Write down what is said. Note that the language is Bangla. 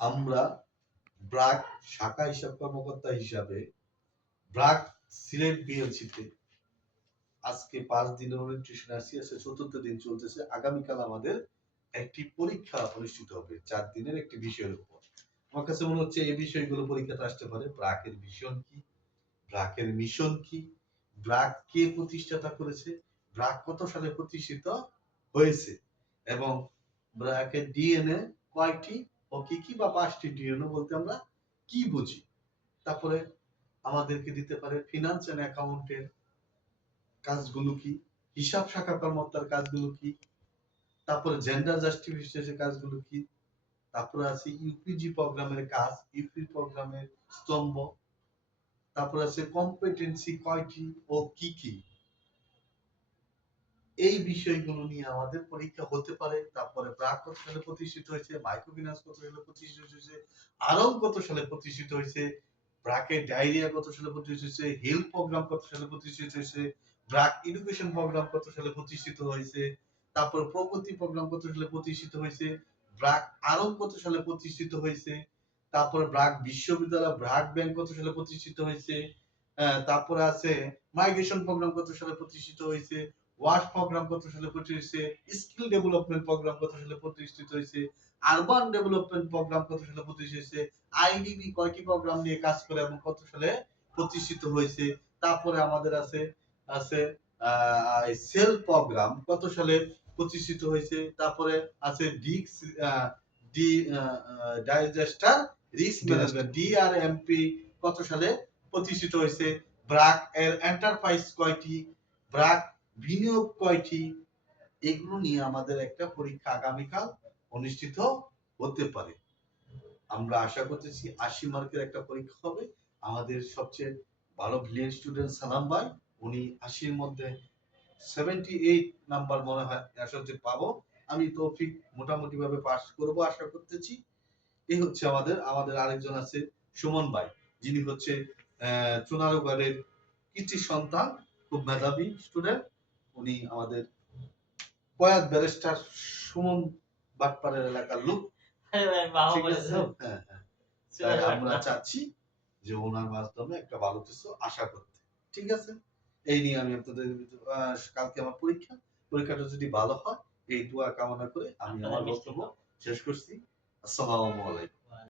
আমরা ব্র্যাক শাখা হিসাব কর্মকর্তা হিসাবে ব্র্যাক সিলেট বিএলসিতে আজকে 5 দিনের ওরিয়েন্টেশন আছে, 4th দিন চলতেছে। আগামীকাল আমাদের একটি পরীক্ষা অনুষ্ঠিত হবে 4 দিনের একটি বিষয়ের উপর। আমার কাছে মনে হচ্ছে এই বিষয়গুলো পরীক্ষাতে আসতে পারে। ব্র্যাকের ভিশন কি, ব্র্যাকের মিশন কি, ব্র্যাক কে প্রতিষ্ঠাতা করেছে, ব্র্যাক কত সালে প্রতিষ্ঠিত হয়েছে এবং ব্র্যাকের ডিএনএ কয়টি ও কি কি, বা 5টি ডিএনএ বলতে আমরা কি বুঝি। তারপরে আমাদেরকে দিতে পারে ফিনান্স এন্ড অ্যাকাউন্টের কাজগুলো কি, হিসাব শাখা কর্মকর্তার কাজগুলো কি, তারপরে জেন্ডার জাস্টিফিকেশনের কাজগুলো কি, তারপরে আছে ইউপিজি প্রোগ্রামের কাজ, ইউপি প্রোগ্রামের স্তম্ভ, তারপরে আছে কম্পিটেন্সি কয়টি ও কি কি, এই বিষয়গুলো নিয়ে আমাদের পরীক্ষা হতে পারে। তারপরে ব্র্যাক কত সালে প্রতিষ্ঠিত হয়েছে, মাইক্রোফিন্যান্স কত সালে প্রতিষ্ঠিত হয়েছে, আরব কত সালে প্রতিষ্ঠিত হয়েছে, ব্র্যাকের ডায়রিয়া কত সালে প্রতিষ্ঠিত হয়েছে, হেলথ প্রোগ্রাম কত সালে প্রতিষ্ঠিত হয়েছে, ব্র্যাক এডুকেশন প্রোগ্রাম কত সালে প্রতিষ্ঠিত হয়েছে, তারপর প্রগতি প্রোগ্রাম কত সালে প্রতিষ্ঠিত হয়েছে, ব্র্যাক আরব কত সালে প্রতিষ্ঠিত হয়েছে, তারপরে ব্র্যাক বিশ্ববিদ্যালয় ব্র্যাক ব্যাংক কত সালে প্রতিষ্ঠিত হয়েছে, তারপরে আছে মাইগ্রেশন প্রোগ্রাম কত সালে প্রতিষ্ঠিত হয়েছে, ওয়াশ প্রোগ্রাম কত সালে প্রতিষ্ঠিত হয়েছে, স্কিল ডেভেলপমেন্ট প্রোগ্রাম কত সালে প্রতিষ্ঠিত হয়েছে, আরবান ডেভেলপমেন্ট প্রোগ্রাম কত সালে প্রতিষ্ঠিত হয়েছে, আইডিবি কয়টি প্রোগ্রাম নিয়ে কাজ করে এবং কত সালে প্রতিষ্ঠিত হয়েছে। তারপরে আমাদের আছে আছে সেল প্রোগ্রাম কত সালে প্রতিষ্ঠিত হয়েছে। তারপরে আছে ডিক্স ডি ডাইজাস্টার রিস্ক ম্যানেজমেন্ট ডিআরএমপি কত সালে প্রতিষ্ঠিত হয়েছে, ব্র্যাক এর এন্টারপ্রাইজ কয়টি, ব্র্যাক বিনিয়োগ কয়টি, এগুলো নিয়ে আমাদের একটা পরীক্ষা আগামীকাল অনুষ্ঠিত হতে পারে। আমরা আশা করতেছি 80 মার্কের একটা পরীক্ষা হবে। আমাদের সবচেয়ে ভালো ব্রিলিয়ান্ট স্টুডেন্ট সালাম ভাই, উনি 80 এর মধ্যে 78 নাম্বার মনে হয় আসলে পাবো। আমি তৌফিক মোটামুটি ভাবে পাস করব আশা করতেছি। এই হচ্ছে আমাদের আমাদের আরেকজন আছে সুমন ভাই, যিনি হচ্ছে চুনারুগড়ের কৃতি সন্তান, খুব মেধাবী স্টুডেন্ট। উনি আমাদের প্রয়াত ব্যারিস্টার সুমন বাটপাড়ের এলাকার লোক। ঠিক আছে, হ্যাঁ হ্যাঁ, তাই আমরা চাচ্ছি যে ওনার মাধ্যমে একটা ভালো কিছু আশা করতে। ঠিক আছে, এই নিয়ে আমি আপনাদের কালকে আমার পরীক্ষাটা যদি ভালো হয় এই দোয়া কামনা করে আমি আমার বক্তব্য শেষ করছি। আসসালামু আলাইকুম।